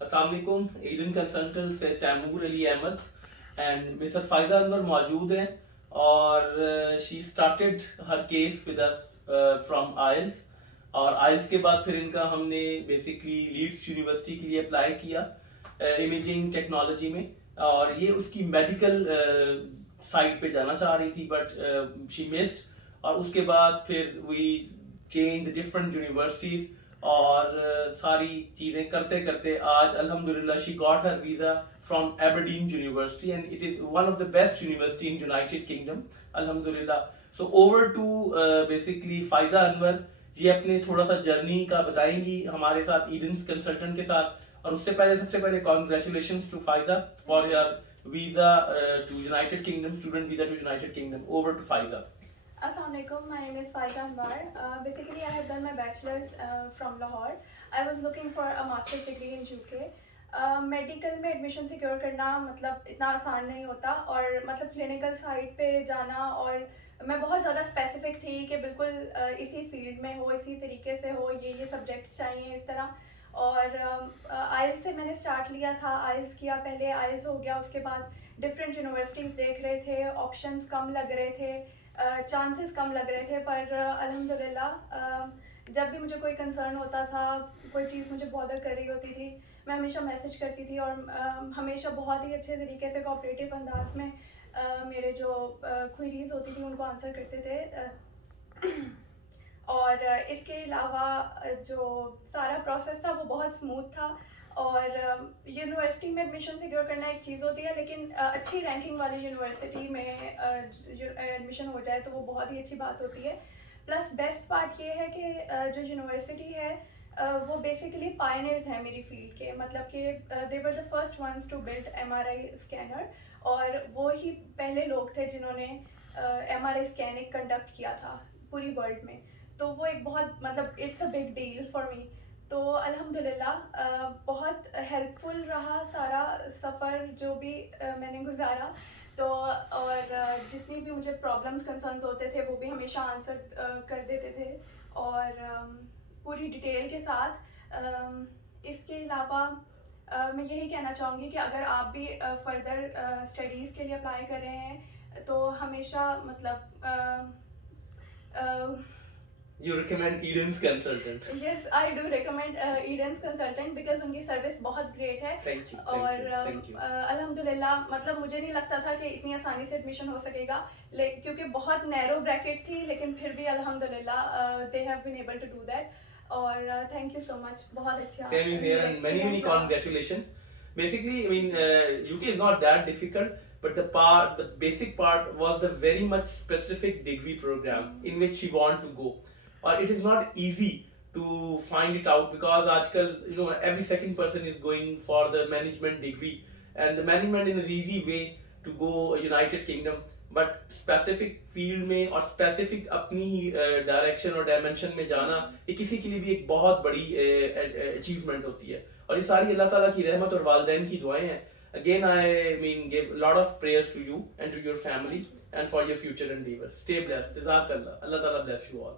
السلام علیکم. Eden consultant سے تیمور علی احمد اینڈ مسز فائزہ انور موجود ہیں اور she started her case with us from IELTS. اور آئلس کے بعد پھر ان کا ہم نے بیسکلی لیڈس یونیورسٹی کے لیے اپلائی کیا امیجنگ ٹیکنالوجی میں. اور یہ اس کی میڈیکل سائڈ پہ جانا چاہ رہی تھی بٹ شی مسڈ. اور اس کے بعد پھر وی چینج ڈفرنٹ یونیورسٹیز اور ساری چیزیں کرتے کرتے آج الحمدللہ she got Hare visa from Aberdeen university and it is one of the best university in United kingdom الحمدللہ. سو اوور ٹو بیسکلی فائزہ انور. یہ اپنے تھوڑا سا جرنی کا بتائیں گی ہمارے ساتھ ایڈنس کنسلٹنٹ کے ساتھ. اور اس سے پہلے سب سے پہلے congratulations to Faiza for your visa to United Kingdom, student visa to United Kingdom. Over to Faiza. Assalamu alaikum. My name is Faiza Anwar. Basically, I have done my bachelor's from Lahore. I was looking for a master's degree in UK. Medical میں admission secure کرنا مطلب اتنا آسان نہیں ہوتا, اور مطلب clinical side پہ جانا, اور میں بہت زیادہ اسپیسیفک تھی کہ بالکل اسی فیلڈ میں ہو, اسی طریقے سے ہو, یہ سبجیکٹس چاہیے اس طرح. اور آئلس سے میں نے اسٹارٹ لیا تھا, آئلس کیا, پہلے آئلس ہو گیا, اس کے بعد ڈفرینٹ یونیورسٹیز دیکھ رہے تھے, آپشنس کم لگ رہے تھے, چانسز کم لگ رہے تھے, پر الحمدللہ جب بھی مجھے کوئی کنسرن ہوتا تھا, کوئی چیز مجھے بادر کر رہی ہوتی تھی, میں ہمیشہ میسج کرتی تھی, اور ہمیشہ بہت ہی اچھے طریقے سے کوآپریٹیو انداز میں میرے جو کوئریز ہوتی تھی ان کو آنسر کرتے تھے. اور اس کے علاوہ جو سارا پروسیس تھا وہ بہت اسموتھ تھا. اور یونیورسٹی میں ایڈمیشن سیکیور کرنا ایک چیز ہوتی ہے, لیکن اچھی رینکنگ والی یونیورسٹی میں ایڈمیشن ہو جائے تو وہ بہت ہی اچھی بات ہوتی ہے. پلس بیسٹ پارٹ یہ ہے کہ جو یونیورسٹی ہے وہ بیسیکلی پائنیئرز ہیں میری فیلڈ کے, مطلب کہ they were the first ones to build MRI scanner, اور وہی پہلے لوگ تھے جنہوں نے MRI اسکیننگ کنڈکٹ کیا تھا پوری ورلڈ میں. تو وہ ایک بہت مطلب it's a big deal for me. تو الحمدللہ بہت ہیلپ فل رہا سارا سفر جو بھی میں نے گزارا. تو اور جتنی بھی مجھے پرابلمس کنسرنس ہوتے تھے وہ بھی ہمیشہ آنسر کر دیتے تھے, اور پوری ڈیٹیل کے ساتھ. اس کے علاوہ میں یہی کہنا چاہوں گی کہ اگر آپ بھی فردر اسٹڈیز کے لیے اپلائی کر رہے ہیں تو ہمیشہ مطلب You recommend Eden's Consultant. Yes, I do recommend Eden's Consultant because ان کی سروس بہت گریٹ ہے. Thank you. اور Thank you. الحمدللہ مطلب مجھے نہیں لگتا تھا کہ اتنی آسانی سے ایڈمیشن ہو سکے گا, کیونکہ بہت نیرو بریکٹ تھی, لیکن پھر بھی الحمدللہ they have been able to do that. اور تھینک یو سو مچ, بہت اچھا. Same is here and many congratulations. Basically, I mean, UK is not that difficult, but the basic part was the very much specific degree program in which she want to go. Or it is not easy to find it out because aajkal, every second person is going for the management degree, and the management is an easy way to go United Kingdom. But specific field میں اور specific اپنی direction اور dimension میں جانا یہ کسی کے لیے بھی ایک بہت بڑی اچیومنٹ ہوتی ہے, اور یہ ساری اللہ تعالیٰ کی رحمت اور والدین کی دعائیں ہیں. Again I mean give lot of prayers to you and to your family and for your future endeavour. Stay blessed. جزاک اللہ. اللہ تعالیٰ بلیس یو آل.